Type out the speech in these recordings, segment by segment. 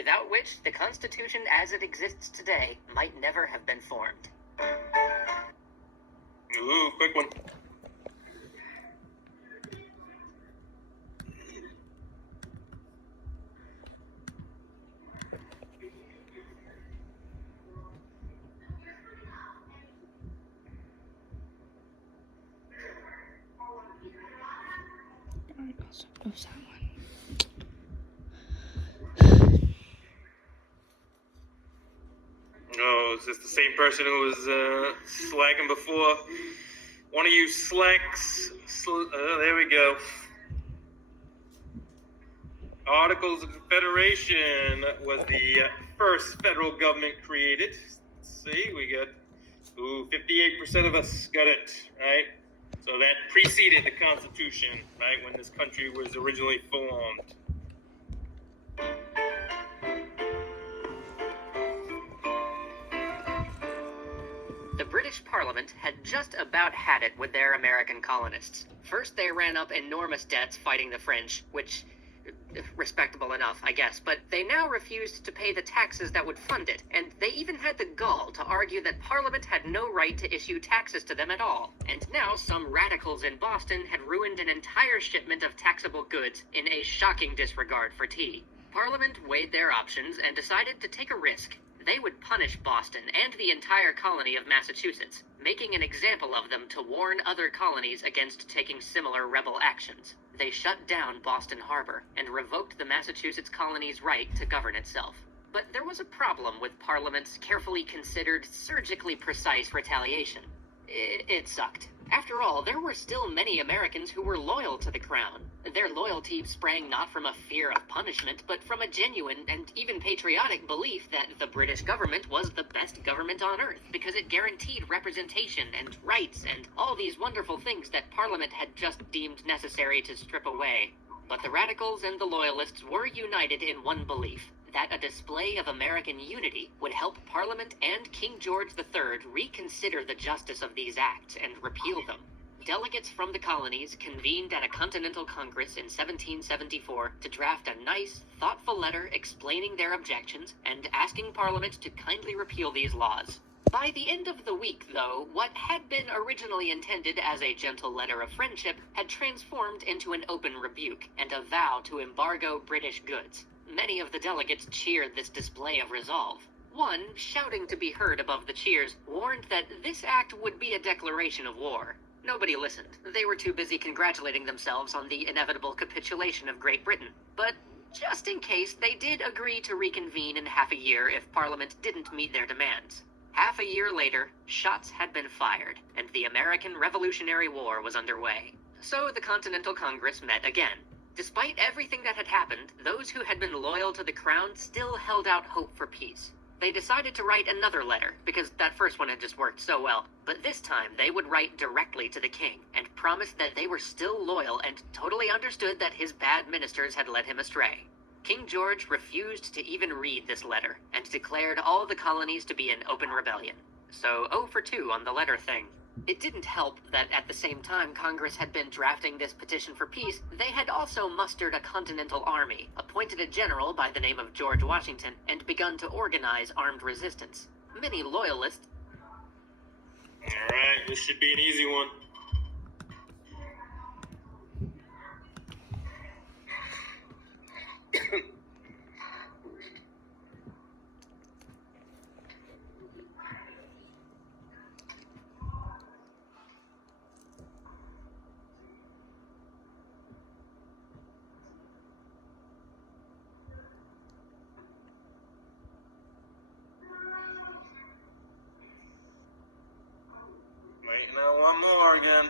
without which the Constitution as it exists today might never have been formed. Ooh, quick one. Oh, is this the same person who was slacking before? One of you slacks. There we go. Articles of Confederation was the first federal government created. Let's see, we got 58% of us got it, right? So that preceded the Constitution, right, when this country was originally formed. The British Parliament had just about had it with their American colonists. First, they ran up enormous debts fighting the French, which, respectable enough, I guess, but they now refused to pay the taxes that would fund it, and they even had the gall to argue that Parliament had no right to issue taxes to them at all. And now some radicals in Boston had ruined an entire shipment of taxable goods in a shocking disregard for tea. Parliament weighed their options and decided to take a risk. They would punish Boston and the entire colony of Massachusetts, making an example of them to warn other colonies against taking similar rebel actions. They shut down Boston Harbor and revoked the Massachusetts colony's right to govern itself. But there was a problem with Parliament's carefully considered, surgically precise retaliation. It sucked. After all, there were still many Americans who were loyal to the crown. Their loyalty sprang not from a fear of punishment, but from a genuine and even patriotic belief that the British government was the best government on earth, because it guaranteed representation and rights and all these wonderful things that Parliament had just deemed necessary to strip away. But the radicals and the loyalists were united in one belief: that a display of American unity would help Parliament and King George III reconsider the justice of these acts and repeal them. Delegates from the colonies convened at a Continental Congress in 1774 to draft a nice, thoughtful letter explaining their objections and asking Parliament to kindly repeal these laws. By the end of the week, though, what had been originally intended as a gentle letter of friendship had transformed into an open rebuke and a vow to embargo British goods. Many of the delegates cheered this display of resolve. One, shouting to be heard above the cheers, warned that this act would be a declaration of war. Nobody listened. They were too busy congratulating themselves on the inevitable capitulation of Great Britain. But just in case, they did agree to reconvene in half a year if Parliament didn't meet their demands. Half a year later, shots had been fired, and the American Revolutionary War was underway. So the Continental Congress met again. Despite everything that had happened, those who had been loyal to the crown still held out hope for peace. They decided to write another letter, because that first one had just worked so well, but this time they would write directly to the king, and promise that they were still loyal and totally understood that his bad ministers had led him astray. King George refused to even read this letter, and declared all the colonies to be in open rebellion. So 0 for 2 on the letter thing. It didn't help that at the same time Congress had been drafting this petition for peace, they had also mustered a continental army, appointed a general by the name of George Washington, and begun to organize armed resistance. Many loyalists... Alright, this should be an easy one. Waiting on one more again.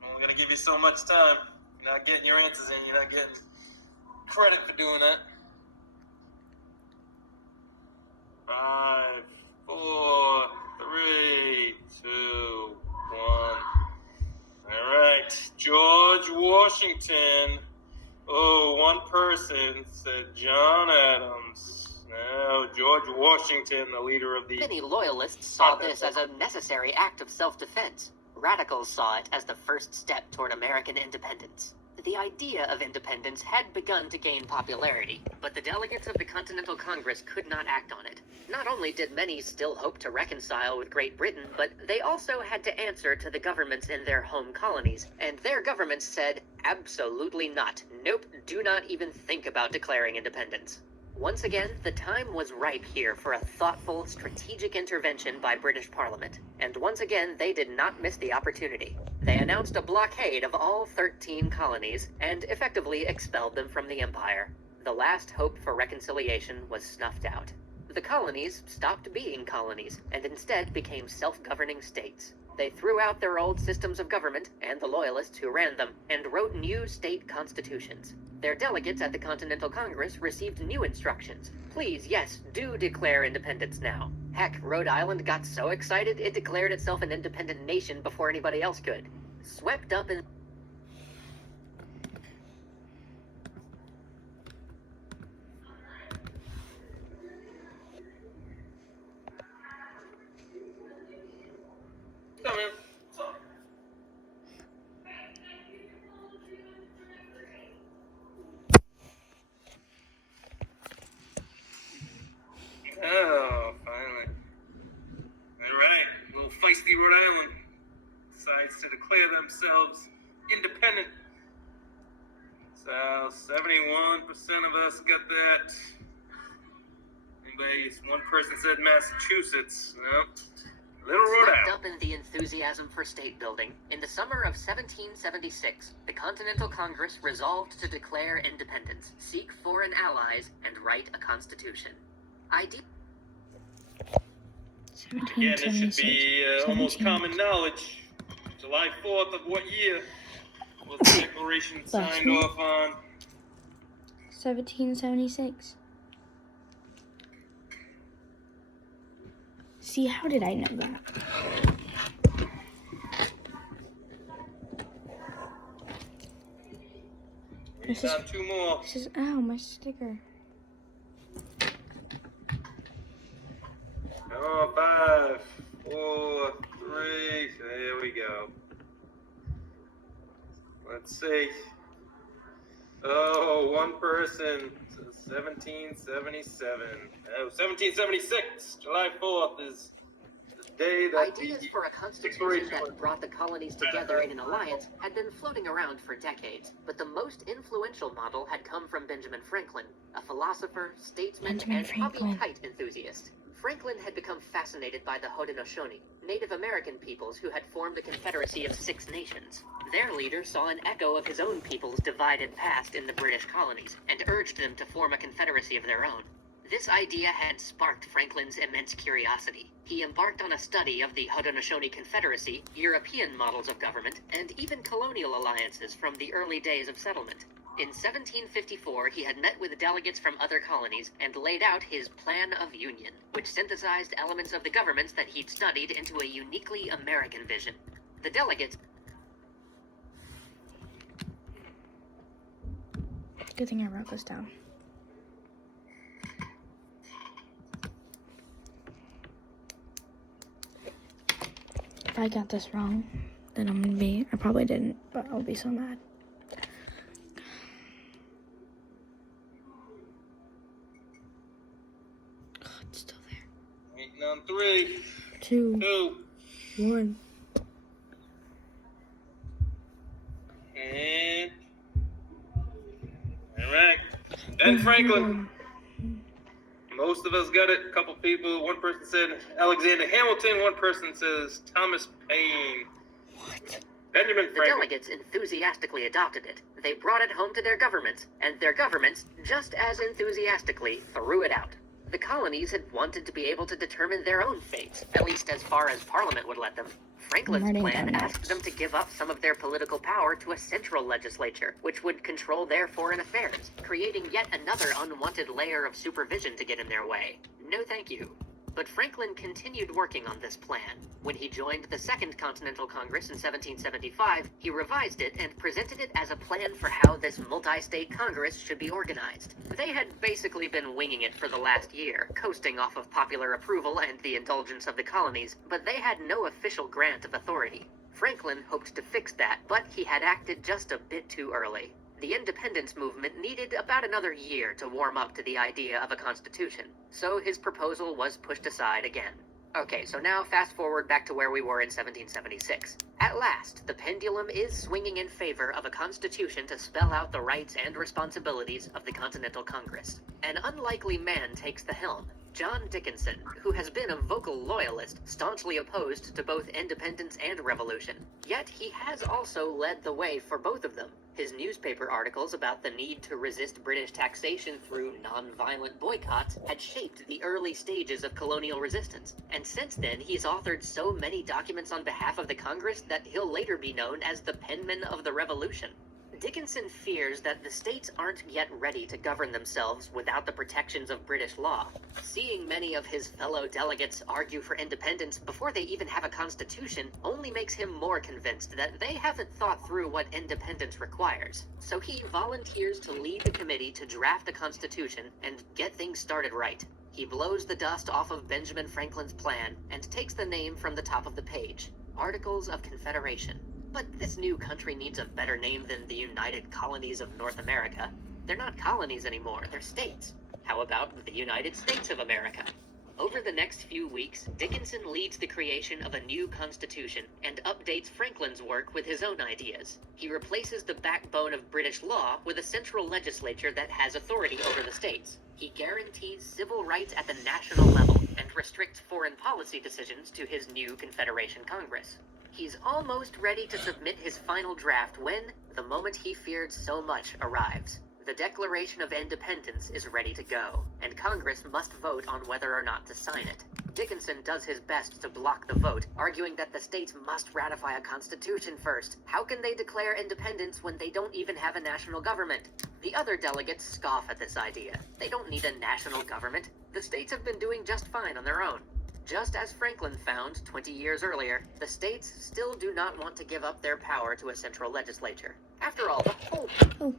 I'm only gonna give you so much time. You're not getting your answers in, you're not getting credit for doing that. 5, 4, 3, 2, 1. Alright, George Washington. Oh, one person said John Adams. Now, George Washington, the leader of the... Many loyalists saw this as a necessary act of self-defense. Radicals saw it as the first step toward American independence. The idea of independence had begun to gain popularity, but the delegates of the Continental Congress could not act on it. Not only did many still hope to reconcile with Great Britain, but they also had to answer to the governments in their home colonies, and their governments said, absolutely not. Nope, do not even think about declaring independence. Once again, the time was ripe here for a thoughtful, strategic intervention by British Parliament, and once again they did not miss the opportunity. They announced a blockade of all 13 colonies, and effectively expelled them from the empire. The last hope for reconciliation was snuffed out. The colonies stopped being colonies, and instead became self-governing states. They threw out their old systems of government, and the loyalists who ran them, and wrote new state constitutions. Their delegates at the Continental Congress received new instructions. Please, yes, do declare independence now. Heck, Rhode Island got so excited it declared itself an independent nation before anybody else could. Swept up in... Come in. Oh, finally. Alright, little feisty Rhode Island decides to declare themselves independent. So, 71% of us got that. Anybody, one person said Massachusetts. Nope. Little Rhode Swept Island. up in the enthusiasm for state building, in the summer of 1776, the Continental Congress resolved to declare independence, seek foreign allies, and write a constitution. Again, this should be almost common knowledge. July 4th of what year was the Declaration signed off on? 1776. See, how did I know that? We've done two more. This is, ow, my sticker. Oh, 5, 4, 3. There we go. Let's see. Oh, one person. 1777. Oh, 1776. July 4th is the day that Ideas the for a constitution that brought the colonies together in an alliance had been floating around for decades, but the most influential model had come from Benjamin Franklin, a philosopher, statesman, and hobby kite enthusiast. Franklin had become fascinated by the Haudenosaunee, Native American peoples who had formed a confederacy of 6 nations. Their leader saw an echo of his own people's divided past in the British colonies, and urged them to form a confederacy of their own. This idea had sparked Franklin's immense curiosity. He embarked on a study of the Haudenosaunee Confederacy, European models of government, and even colonial alliances from the early days of settlement. In 1754, he had met with delegates from other colonies and laid out his Plan of Union, which synthesized elements of the governments that he'd studied into a uniquely American vision. The delegates... Good thing I wrote this down. If I got this wrong, then I'm gonna be, I probably didn't, but I'll be so mad. Oh, it's still there. Waiting on 3, 2, 2, 1. and... Alright. Ben Franklin. Most of us got it. A couple people. One person said Alexander Hamilton. One person says Thomas Paine. What? Benjamin The Franklin. delegates enthusiastically adopted it. They brought it home to their governments, and their governments, just as enthusiastically, threw it out. The colonies had wanted to be able to determine their own fates, at least as far as Parliament would let them. Franklin's Writing plan down asked notes. them to give up some of their political power to a central legislature, which would control their foreign affairs, creating yet another unwanted layer of supervision to get in their way. No thank you. But Franklin continued working on this plan. When he joined the Second Continental Congress in 1775, he revised it and presented it as a plan for how this multi-state Congress should be organized. They had basically been winging it for the last year, coasting off of popular approval and the indulgence of the colonies, but they had no official grant of authority. Franklin hoped to fix that, but he had acted just a bit too early. The independence movement needed about another year to warm up to the idea of a constitution, so his proposal was pushed aside again. Okay, so now fast forward back to where we were in 1776. At last, the pendulum is swinging in favor of a constitution to spell out the rights and responsibilities of the Continental Congress. An unlikely man takes the helm. John Dickinson, who has been a vocal loyalist, staunchly opposed to both independence and revolution. Yet he has also led the way for both of them. His newspaper articles about the need to resist British taxation through non-violent boycotts had shaped the early stages of colonial resistance. And since then, he's authored so many documents on behalf of the Congress that he'll later be known as the penman of the Revolution. Dickinson fears that the states aren't yet ready to govern themselves without the protections of British law. Seeing many of his fellow delegates argue for independence before they even have a constitution only makes him more convinced that they haven't thought through what independence requires. So he volunteers to lead the committee to draft a constitution and get things started right. He blows the dust off of Benjamin Franklin's plan and takes the name from the top of the page, Articles of Confederation. But this new country needs a better name than the United Colonies of North America. They're not colonies anymore, they're states. How about the United States of America? Over the next few weeks, Dickinson leads the creation of a new constitution and updates Franklin's work with his own ideas. He replaces the backbone of British law with a central legislature that has authority over the states. He guarantees civil rights at the national level and restricts foreign policy decisions to his new Confederation Congress. He's almost ready to submit his final draft when the moment he feared so much arrives. The Declaration of Independence is ready to go, and Congress must vote on whether or not to sign it. Dickinson does his best to block the vote, arguing that the states must ratify a constitution first. How can they declare independence when they don't even have a national government? The other delegates scoff at this idea. They don't need a national government. The states have been doing just fine on their own. Just as Franklin found 20 years earlier, the states still do not want to give up their power to a central legislature. After all, the whole...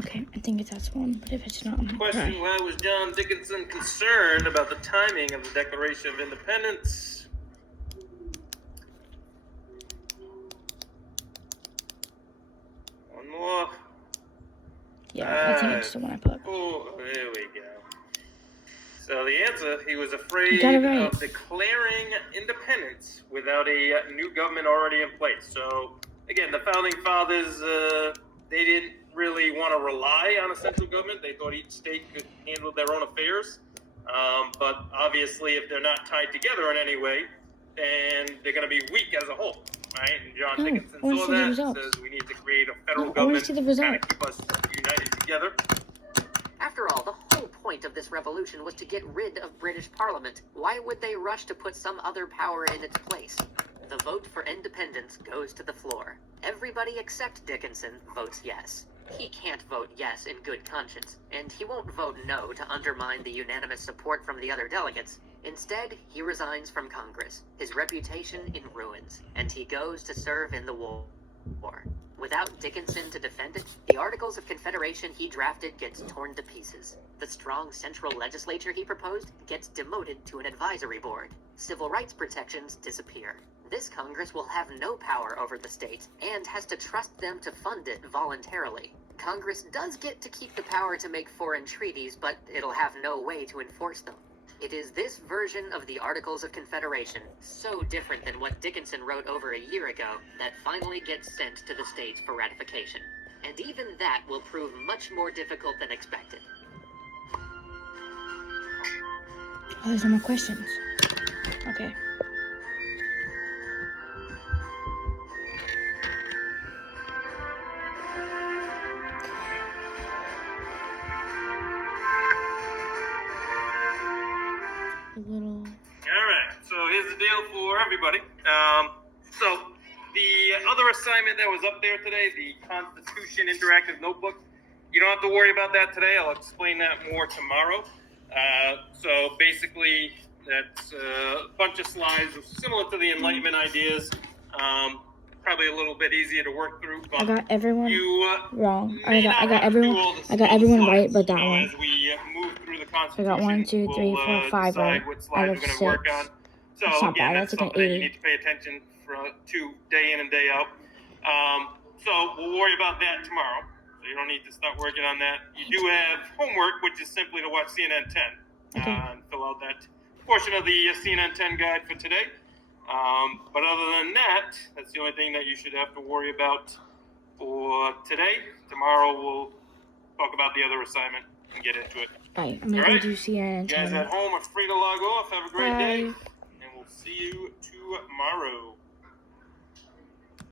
Okay, I think it's that one, but if it's not, I'm Question: why was John Dickinson concerned about the timing of the Declaration of Independence? One more. Yeah, I think it's the one I put. Oh, there we go. So the answer, he was afraid You got it right. of declaring independence without a new government already in place. So again, the founding fathers, they didn't really want to rely on a central government. They thought each state could handle their own affairs. But obviously, if they're not tied together in any way, then they're going to be weak as a whole, right? And John Dickinson saw that and says we need to create a federal government to kind of keep us united together. After all, the whole point of this revolution was to get rid of British Parliament. Why would they rush to put some other power in its place? The vote for independence goes to the floor. Everybody except Dickinson votes yes. He can't vote yes in good conscience, and he won't vote no to undermine the unanimous support from the other delegates. Instead, he resigns from Congress, his reputation in ruins, and he goes to serve in the war. Without Dickinson to defend it, the Articles of Confederation he drafted gets torn to pieces. The strong central legislature he proposed gets demoted to an advisory board. Civil rights protections disappear. This Congress will have no power over the states and has to trust them to fund it voluntarily. Congress does get to keep the power to make foreign treaties, but it'll have no way to enforce them. It is this version of the Articles of Confederation, so different than what Dickinson wrote over a year ago, that finally gets sent to the states for ratification. And even that will prove much more difficult than expected. Oh, there's no more questions. Okay. Alright, so here's the deal for everybody. So the other assignment that was up there today, the Constitution Interactive Notebook, you don't have to worry about that today. I'll explain that more tomorrow. So basically, That's a bunch of slides similar to the Enlightenment ideas. Probably a little bit easier to work through. But I got everyone you wrong. may I not got have to do everyone. all the I got all the everyone slides. right, but that one. As we move through the So I Constitution, got 1, 2, 3, 4, 5 right. decide what Out slides of we're going 6. to work on. So That's not again, bad. that's That's like something an that you 80. need to pay attention to day in and day out. So we'll worry about that tomorrow. So you don't need to start working on that. You do have homework, which is simply to watch CNN 10 Okay. and fill out that portion of the CNN 10 guide for today. But other than that, that's the only thing that you should have to worry about for today. Tomorrow we'll talk about the other assignment and get into it. Alright, I'm gonna All right. go do CNN You guys 10. at home are free to log off. Have a great day, Bye. and we'll see you tomorrow.